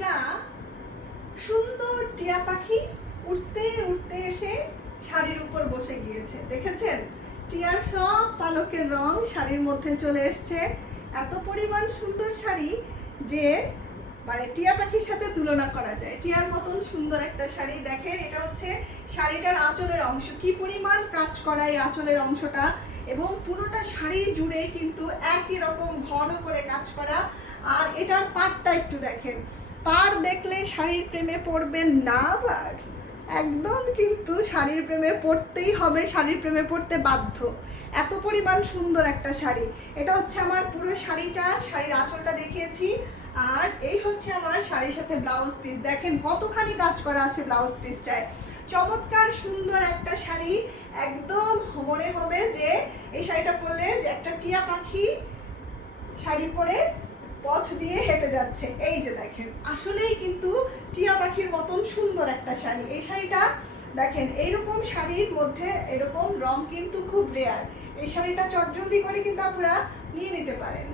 একটা সুন্দর টিয়া পাখি উড়তে উড়তে এসে শাড়ির উপর বসে গিয়েছে। দেখেছেন, টিয়ার সব পালকের রং শাড়ির মধ্যে চলে এসছে। এত পরিমাণ সুন্দর শাড়ি যে মানে টিয়া পাখির সাথে তুলনা করা যায়। টিয়ার মতন সুন্দর একটা শাড়ি। দেখেন, এটা হচ্ছে শাড়িটার আঁচলের অংশ, কি পরিমাণ কাজ করা এই আঁচলের অংশটা, এবং পুরোটা শাড়ি জুড়ে কিন্তু একই রকম ঘন করে কাজ করা। আর এটার পাড়টা একটু দেখেন, পাড় দেখলে শাড়ির প্রেমে পড়বেন না আবার, একদম কিন্তু শাড়ির প্রেমে পড়তেই হবে, শাড়ির প্রেমে পড়তে বাধ্য। এত পরিমাণ সুন্দর একটা শাড়ি। এটা হচ্ছে আমার পুরো শাড়িটা, শাড়ির আঁচলটা দেখিয়েছি। আর এই হচ্ছে আমার শাড়ির সাথে ব্লাউজ পিস। দেখেন কতখানি কাজ করা আছে ব্লাউজ পিসটায়। চমৎকার সুন্দর একটা শাড়ি। একদম মনে হবে যে এই শাড়িটা পরলে যে একটা টিয়া পাখি শাড়ি পরে পথ দিয়ে হেঁটে যাচ্ছে। এই যে দেখেন, আসলেই কিন্তু টিয়া পাখির মতন সুন্দর একটা শাড়ি। এই শাড়িটা দেখেন, এইরকম শাড়ির মধ্যে এরকম রং কিন্তু খুব রেয়ার। এই শাড়িটা চটজলদি করে কিন্তু আপনারা নিয়ে নিতে পারেন।